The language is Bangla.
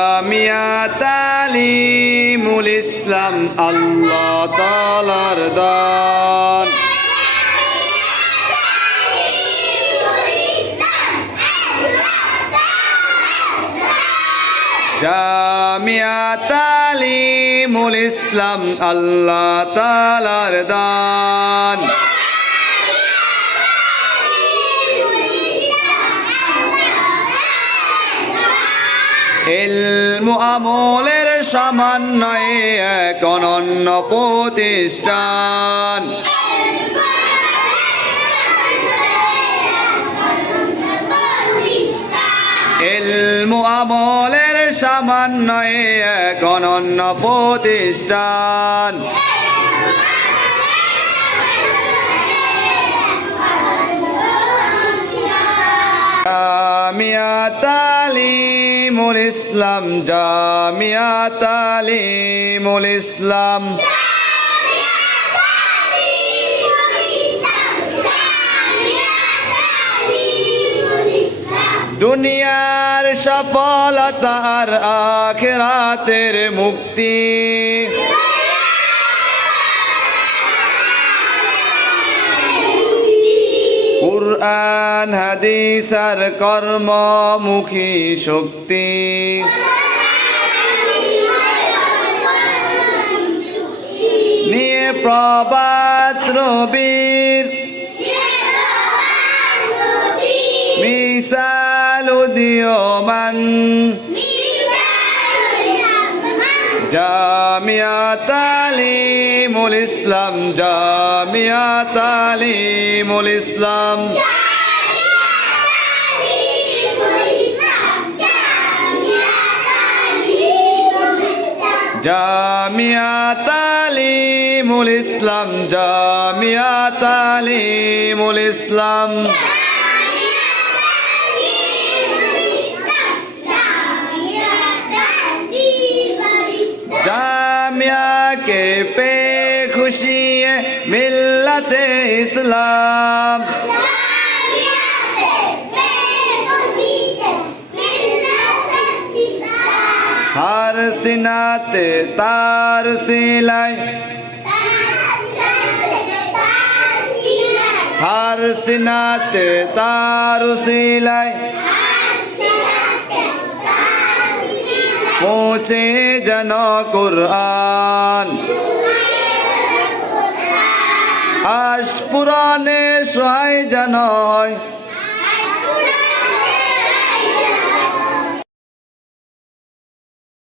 জামিয়া তালিমুল ইসলাম আল্লাহ তাআলার দান। জামিয়া তালিমুল ইসলাম আল্লাহ তাআলার দান। ইলমু আমলের সমন্বয়ে এক অনন্য প্রতিষ্ঠান। ইলমু আমলের সমন্বয়ে এক অনন্য প্রতিষ্ঠান। জামিয়া তালিমুল ইসলাম, জামিয়া তালিমুল ইসলাম। দুনিয়ার সফলতা আর আখিরাতের মুক্তি। কুরআন হাদিস আর কর্মমুখী শক্তি। নিয়ে প্রবাদ রবির মিসাল উদীয়মান। জামিয়া তালিমুল ইসলাম, জামিয়া তালিমুল ইসলাম। জামিয়া তালিমুল ইসলাম, জামিয়া তালিমুল ইসলাম। জামিয়া के पे खुशी है मिल्लत इस्लाम। हर सिनाते तार सिलाई, हर सिनाते तार सिलाई। পৌঁছে যেন কুরআন, আশ পুরাণে সহায় যেন হয়।